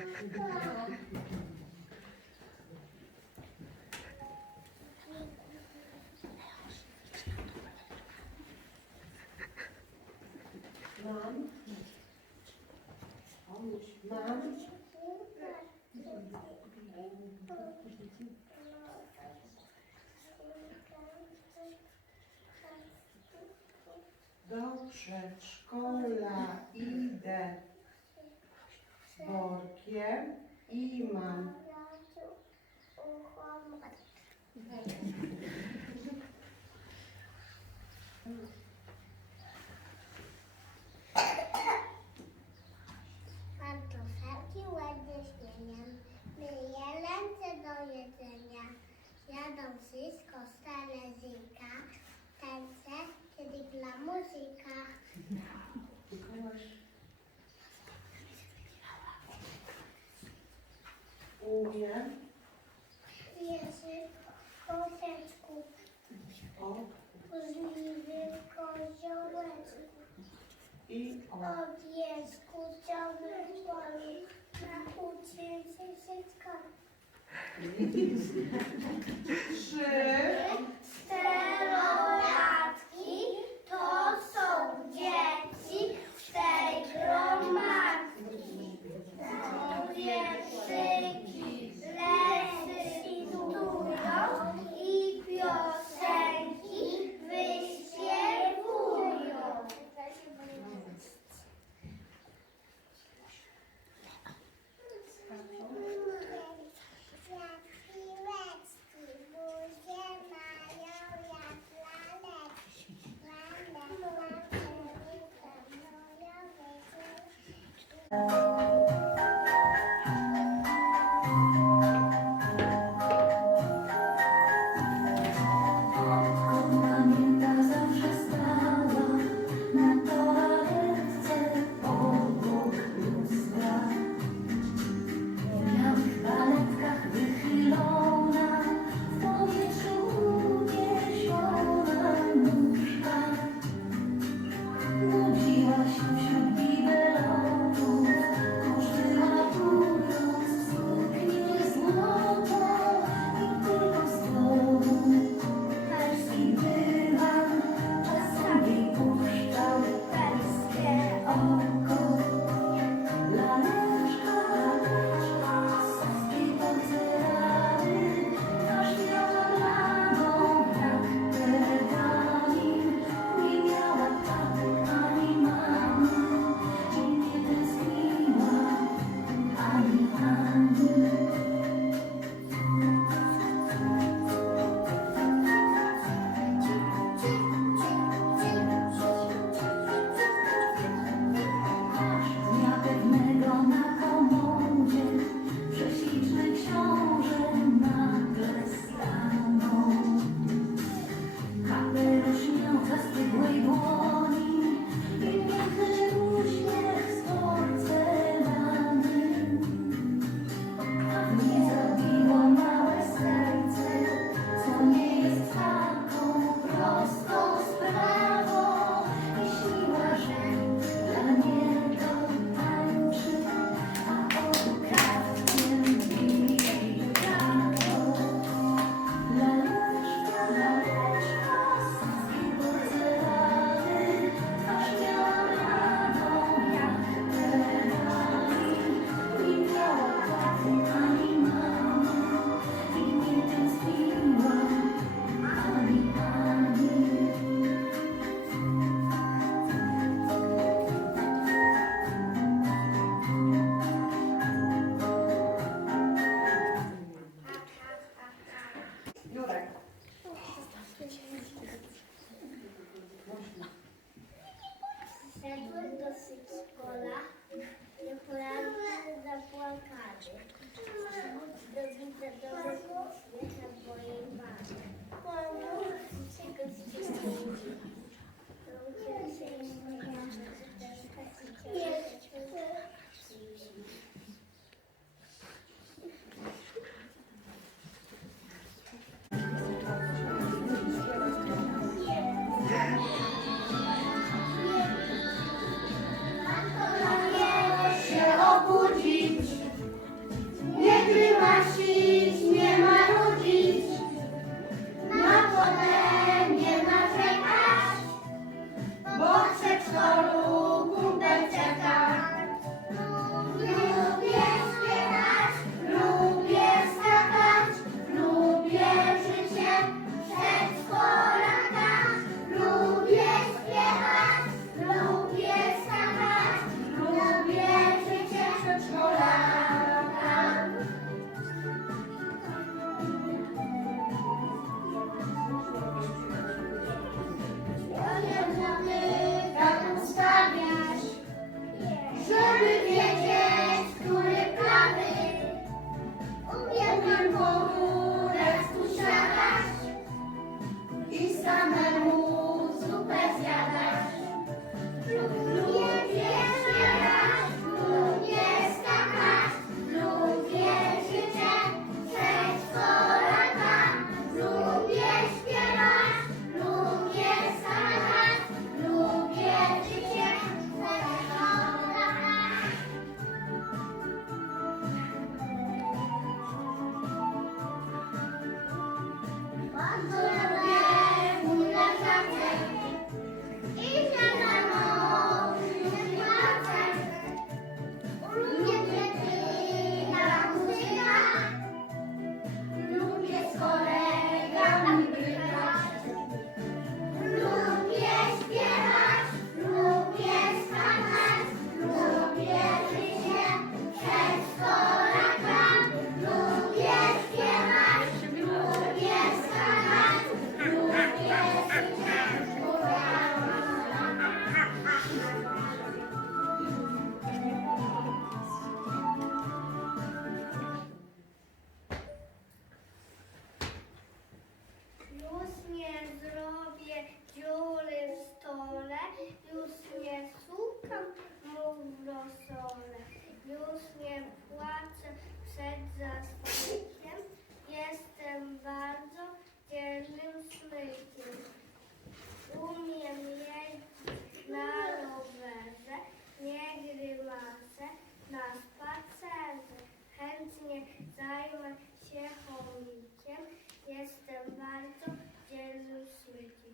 Mam. Mam. Do przedszkola idę workiem i mam. obiesku, ciągle człowiek na ucięcie się przed zastępiem. Jestem bardzo dzielnym smykiem. Umiem jeździć na rowerze, nie grymasę na spacerze. Chętnie zajmę się chomikiem. Jestem bardzo dzielnym smykiem.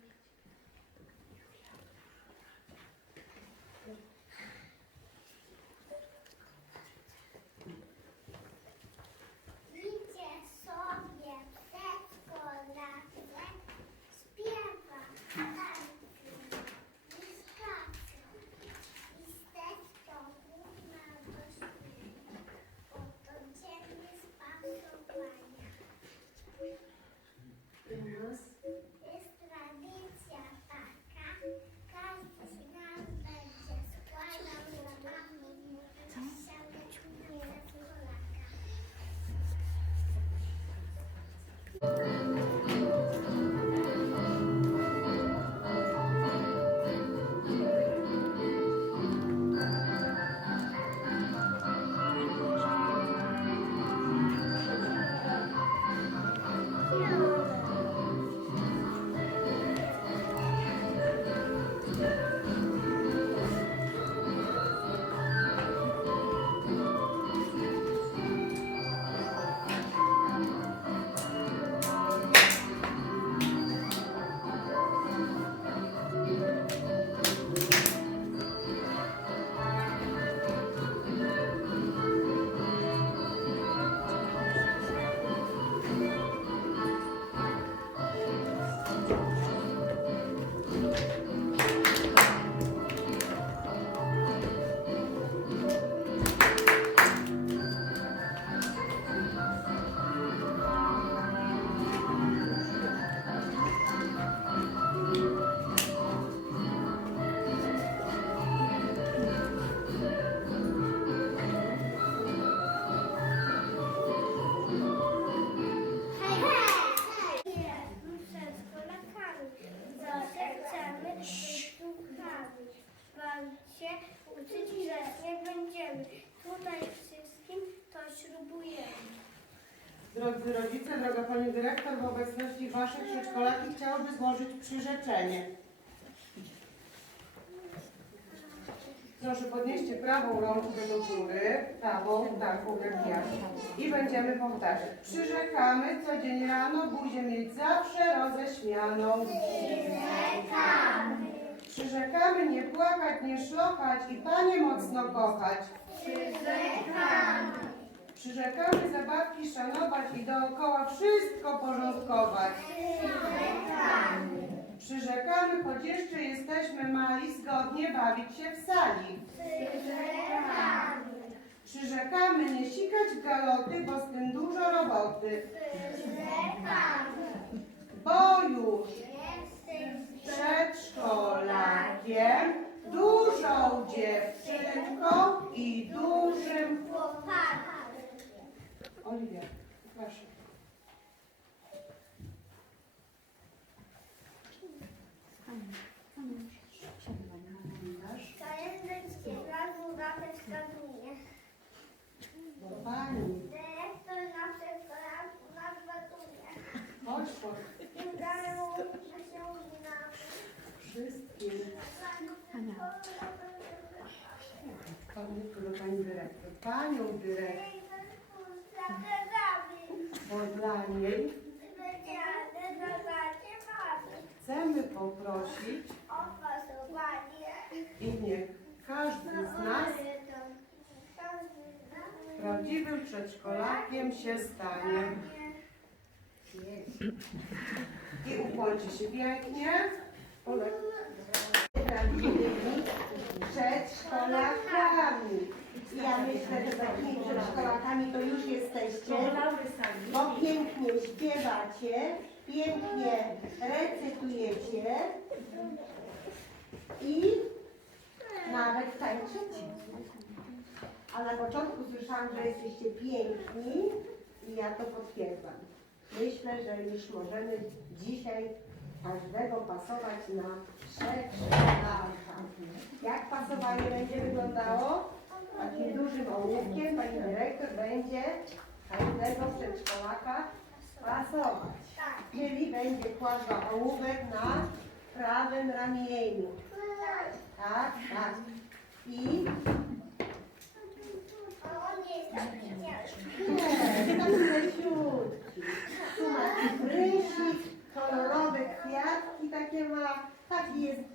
Drodzy rodzice, droga Pani Dyrektor, w obecności Waszych przedszkolaki chciałoby złożyć przyrzeczenie. Proszę podnieście prawą rączkę do góry, prawą, taką jak ja. I będziemy powtarzać. Przyrzekamy codzień rano buzię mieć zawsze roześmianą. Przyrzekamy nie płakać, nie szlochać i Panie mocno kochać. Przyrzekamy zabawki szanować i dookoła wszystko porządkować. Przyrzekamy, choć jeszcze jesteśmy mali, zgodnie bawić się w sali. Przyrzekamy nie sikać w galoty, bo z tym dużo roboty. Bo już przedszkolakiem, dużą dziewczynką i dużym... Oliwia, proszę. Wskazuje. Do pani. Dyrektor na przedszkolanku nas batuje. Chodź Im dalej się uginamy. wszystkim. Pani, do pani dyrektor. Panią dyrektor, bo dla niej chcemy poprosić i niech każdy z nas prawdziwym przedszkolakiem się stanie. I ukłońcie się pięknie. Olek. Prawdziwymi przedszkolakami. Ja myślę, że takimi przedszkolakami to już jesteście, bo pięknie śpiewacie, pięknie recytujecie i nawet tańczycie. A na początku słyszałam, że jesteście piękni i ja to potwierdzam. myślę, że już możemy dzisiaj każdego pasować na przedszkolaka. Jak pasowanie będzie wyglądało? Takim dużym ołówkiem pani dyrektor będzie każdego przedszkolaka pasować. Czyli będzie kładła ołówek na prawym ramieniu. Tak, tak. I nie taki taki leciutki. Tu ma rysik, kolorowe kwiatki takie ma. Taki jest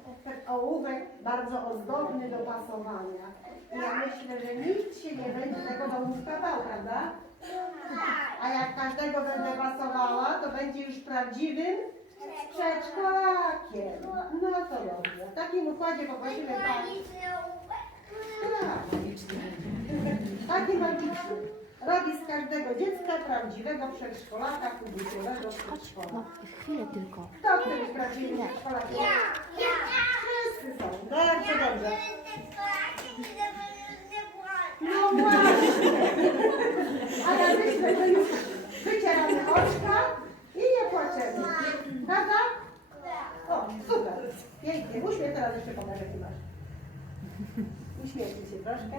ołówek bardzo ozdobny do pasowania. I ja myślę, że nikt się nie będzie tego do ołówka bał, prawda? A jak każdego będę pasowała, to będzie już prawdziwym przedszkolakiem. No to dobrze. W takim układzie poprosimy Pani. Taki magiczny. Robi z każdego dziecka prawdziwego przedszkolaka, kubusiowego przedszkola. Chwilę tylko. Kto chce być prawdziwym przedszkolakiem? Ja, ja, Wszyscy są. Bardzo dobrze. No właśnie. A ja myślę, że już wycieramy oczka i nie płaczemy. Prawda? O, super. Pięknie. Uśmiech teraz jeszcze pokażę, jaki masz. Uśmiechnij się troszkę.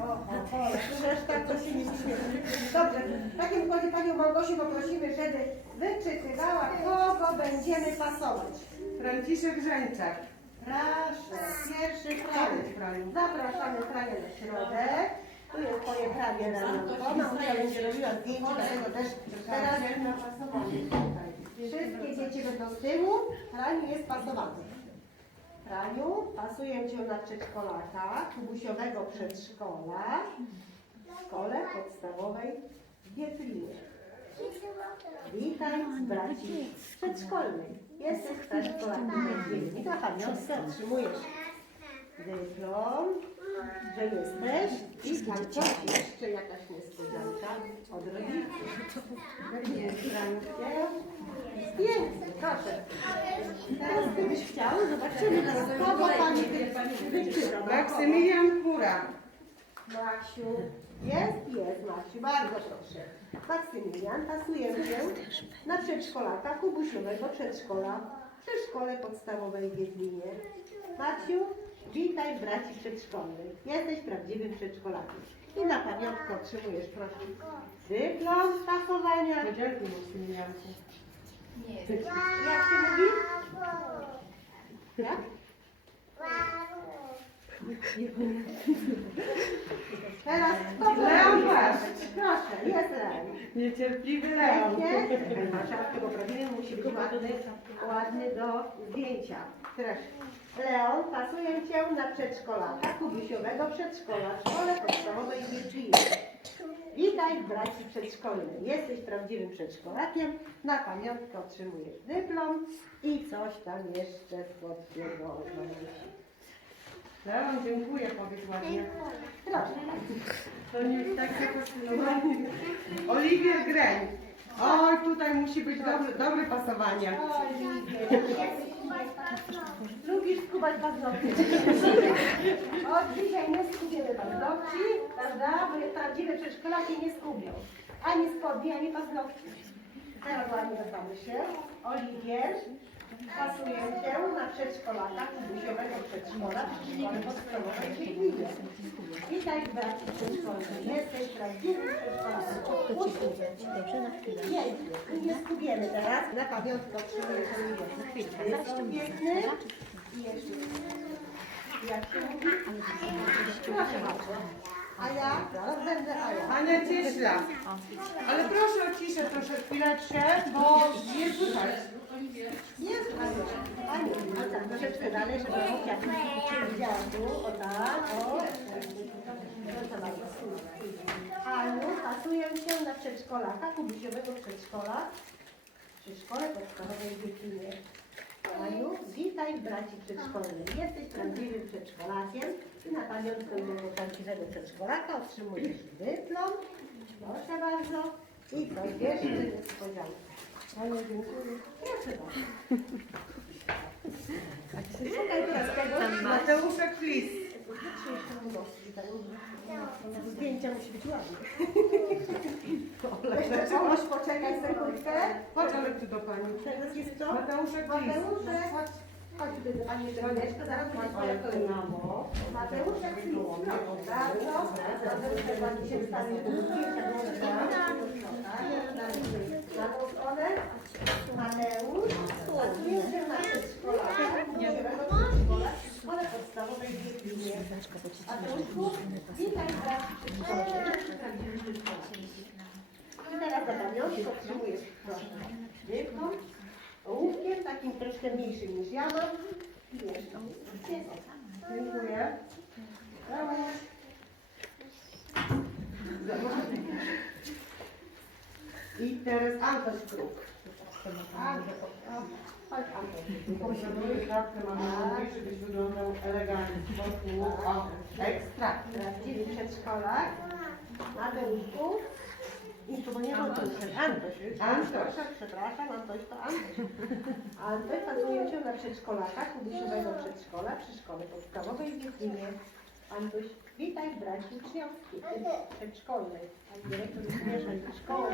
O, o, o, reszta to się nie uśmiechnie. Dobrze, w takim układzie Panią Małgosię poprosimy, żeby wyczytywała, kogo będziemy pasować. Franciszek Żęczak. Proszę, pierwszy prawie. Zapraszamy Franię na środek. Tu jest twoje prawie ramionko. Mamusia będzie robiła zdjęcie, dlatego też teraz na. Wszystkie dzieci będą z tyłu. Franiu jest pasowany. Franiu, pasuję Cię na przedszkolaka, kubusiowego przedszkola w szkole podstawowej w Wietlinie. Witaj z braci przedszkolnej. Jesteś przedszkolakiem Wietlinie. I na pamiątkę otrzymujesz dyplom, że jesteś i tam coś jeszcze jakaś niespodzianka od rodziców. Jest Frankiem. Pięknie, proszę. Teraz gdybyś chciał, zobaczymy teraz kogo Pani wy- wyczyta. Maksymilian Kura. Maksiu, jest? Jest, Maksiu, bardzo proszę. Maksymilian, pasujemy się na przedszkolaka kubusiowego przedszkola w przedszkole podstawowej w Wiedlinie. Maksiu, witaj braci przedszkolnej. Jesteś prawdziwym przedszkolakiem. I na pamiątkę otrzymujesz, proszę, dyplom pasowania. Podziękuj Maksymilianku. Jak się mówi? Jak? Teraz kto Leon. Proszę, jest Leon. Niecierpliwy Leon. Pięknie. Poprawimy, musi być ładny, ładny do zdjęcia. Teraz Leon, pasuję Cię na przedszkolaka, kubusiowego przedszkola w szkole podstawowej w Wiedlinie. Witaj braci przedszkolnej. Jesteś prawdziwym przedszkolakiem. Na pamiątkę otrzymujesz dyplom i coś tam jeszcze od mamusi. Leon, dziękuję, powiedz ładnie. Proszę. To nie jest tak jakoś ładnie. Oliwier Greń. Oj, tutaj musi być dobre, dobre pasowanie. Lubisz skubać paznokcie. Od dzisiaj nie skubimy paznokci, prawda? Bo prawdziwe przedszkolaki nie skubią. Ani spodni, ani paznokci. Teraz ładnie dodamy się. Oliwier, pasuję Cię na przedszkolaka, buziowego przedszkola w szkole podstawowej w Wiedlinie. Witaj w braci przedszkolnej. Jesteś prawdziwym przedszkolakiem. Uśmiech. Dobrze, na chwilę. Pięknie. I nie skubiemy teraz. Na pamiątkę Oliwier. Na chwilkę. Zaraz cię piękny. I jeszcze. Jak się mówi? Proszę bardzo. A ja? Zaraz będę a ja. Ania Cieśla. Ale proszę o ciszę troszkę, chwileczkę, bo nie słychać. Jest Aniu. Aniu, a tak, troszeczkę dalej, żeby Mocia widziała tu. O tak, o. Aniu, pasuję się na przedszkolaka, kubusiowego przedszkola przy szkole podstawowej w Wiedlinie. Aniu, witaj braci przedszkolnej. Jesteś prawdziwym przedszkolakiem i na pamiątkę prawdziwego przedszkolaka otrzymujesz dyplom. Proszę bardzo. I coś jeszcze niespodzianka. Aniu, dziękuję. Flis. dzisiejsze młodości. Tak, zdjęcia musi być ładne. Jeszcze kogoś poczekaj sekundkę. Chodź ale ty do pani. Teraz jest to? Mateuszek, Mateuszek. Chodź. Tutaj do Pani Żołnierzko, zaraz będzie twoja kolejna. Mateuszek Filip. Bardzo. Mateuszek Pani się stanie do zdjęcia do Na tą stronę. Mateusz. Pracuje się na przedszkolach. W szkole podstawowej w Wiedlinie. Mateuszku, witaj w pracy przedszkolnej. I teraz do pamiątki otrzymujesz proszę. Dyplom, ołówkiem takim troszkę mniejszym niż ja mam. I jeszcze. Dziękuję. Brawo. I teraz Antoś Kruk. Chodź Antoś. Szafkę, mamy żebyś wyglądał elegancko. O, ekstra. Prawdziwy przedszkolak. Mateuszku. I to nie Antoś, Antoś. Antoś. Przepraszam, Antoś to Antoś. Antoś pracuje się na przedszkolaka, kubusiowego przedszkola przy szkole podstawowej w Wiedlinie. Antoś, witaj braci uczniowskiej, przedszkolnej. Pani dyrektor jest mieszać szkoły.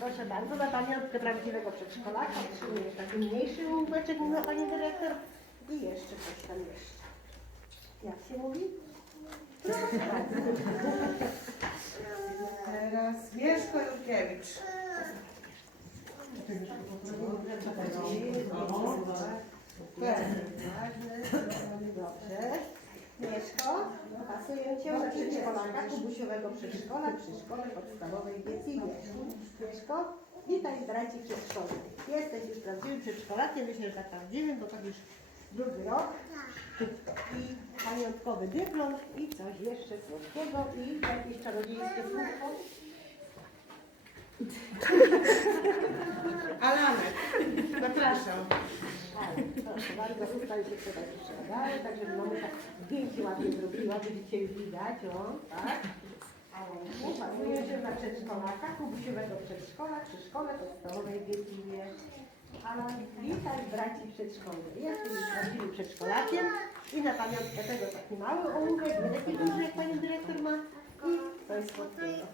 Proszę bardzo, na pamiątkę prawdziwego przedszkolaka otrzymujesz taki mniejszy łóweczek, mówiła pani dyrektor. I jeszcze coś tam jeszcze. Jak się mówi? Teraz Mieszko Jurkiewicz. Dobrze. Mieszko, pasuję Cię na przedszkolaka Kubusiowego Przedszkola przy Szkole Podstawowej w Wiecinie. Mieszko, witaj braci przedszkolnych. Jesteś już prawdziwym przedszkolakiem, myślę, że tak prawdziwym, bo to już drugi rok. I pamiątkowy dyplom i coś jeszcze słodkiego i jakieś czarodziejskie słówko. Alanek. Zapraszam. Ale, Proszę bardzo, tutaj się tutaj przydaje, tak żeby mamusia zdjęcie ładnie zrobiła, już widać, o, tak. Pasuje się na przedszkolaka, kubusiowego przedszkola przy szkole podstawowej w Wiedlinie. Ale witaj braci przedszkolnych. Jestem prawdziwym przedszkolakiem i na pamiątkę tego taki mały ołówek, nie taki duży jak Pani Dyrektor ma i to jest słodkiego.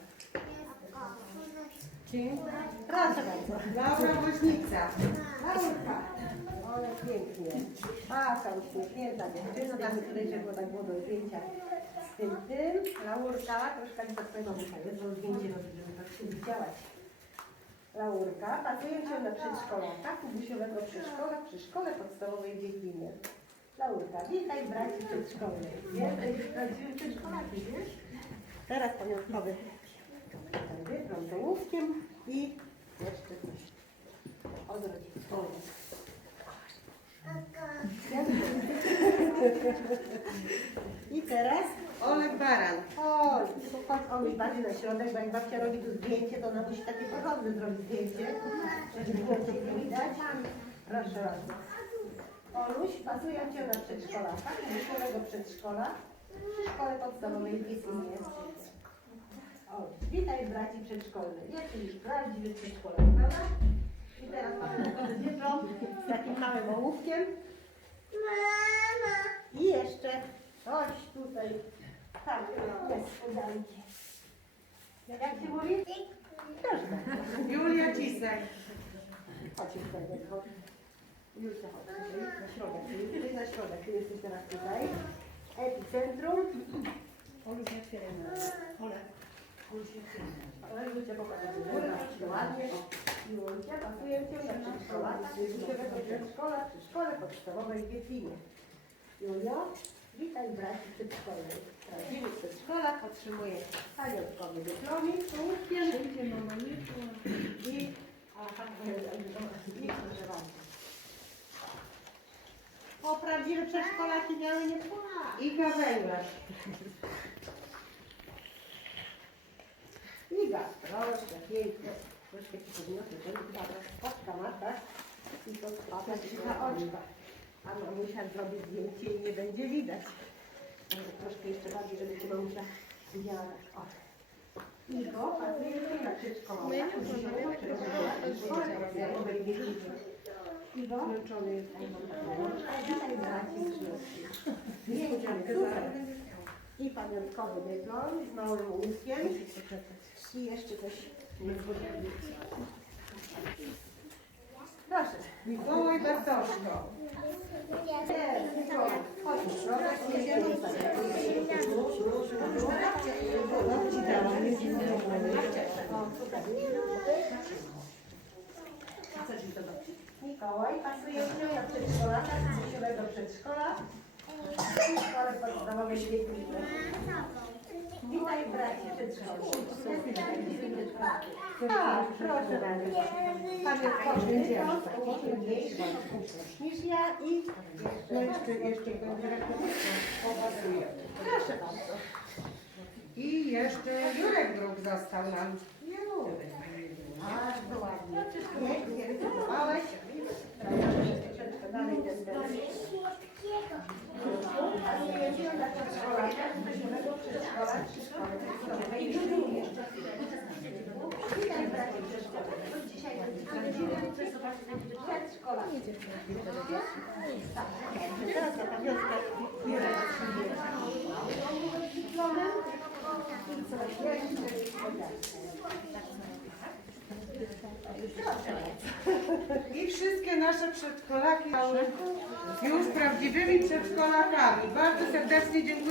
Dziękuję. Proszę bardzo. Laura Woźnica. Laurka, ale pięknie. Taka uśmiechnięta dziewczyna, tam której się było tak było do zdjęcia z tym, tym. Laurka, troszkę mi to twojego mucha jest, bo zdjęcie żeby tak się widziałaś. Laurka, pasuje się na przedszkolaka, kubusiowego przedszkola przy szkole podstawowej w Wiedlinie. Laurka, witaj braci przedszkolnej. Jesteś już prawdziwym przedszkolakiem, wiesz? Teraz pamiątkowy ten dyplom z ołówkiem i jeszcze coś od rodziców. I teraz, Olek Baran. o, chodź Oluś bardziej na środek, bo jak babcia robi tu zdjęcie, to ona musi takie porządne zrobić zdjęcie, żeby było widać. Proszę bardzo. Oluś, pasuję Cię na przedszkolaka, wyszłego przedszkola, przy szkole podstawowej w Wislinie. O, witaj braci przedszkolnych. Już prawdziwy przedszkolak, prawda? I teraz mamy dyplom z takim małym ołówkiem. I jeszcze coś tutaj. Tak, jest udanki. Jak się mówi? Proszę. Julia Cisek. Chodź już tutaj, chodź. Już chodź tutaj, na środek. Ty na środek, ty jesteś teraz tutaj. Epicentrum. Olu się otwieraj na Ole. Olu się otwieraj. Ale góry, patrzcie ładnie. I Lucia, pasuje cię na przedszkola. Przedszkola przy szkole podstawowej w Wiedlinie. Julio, witaj braci przedszkolnej. Prawdziwy przedszkolak otrzymuje pamiątkowy dyplomik, ołówkiem i Aha, i proszę bardzo. O, prawdziwe przedszkolaki miały nie płacz. Iga Węglarz. Iga, proszę, pięknie. Troszkę ci podniosę, żeby chyba spotka ma, tak? I to spada ci na oczka. A mamusia zrobi zdjęcie i nie będzie widać. Może troszkę jeszcze bardziej, żeby ci mamusia widziała tak. O. Igo, pasuje się na. Szkole podstawowej w Wiedlinie. Iwo? Zmęczony jest. Witaj braci z Śląska. Niespodziankę zaraz. I pamiątkowy dyplom z małym łóżkiem. I jeszcze coś. Proszę. Mikołaj Bartoszko. Chodź, proszę, O, super. Mikołaj, pasujemy do przedszkolaka, do przedszkola. W szkole podstawowej wieku Witaj bracie przedszkolni. Tak, proszę bardzo. Pamiątkowy dyplom, mniejszy niż ja i No jeszcze, jeszcze będzie popasuje. proszę bardzo. I jeszcze Jurek Druk został nam. Bardzo ładnie. Nie, nie wycofałeś. Dalej ten dalej. Witaj, bracie przedszkolak. Dzisiaj będziemy przedszkolak. Teraz na pamiątkę dyplomem i coś jeszcze I wszystkie nasze przedszkolaki są już prawdziwymi przedszkolakami. Bardzo serdecznie dziękuję.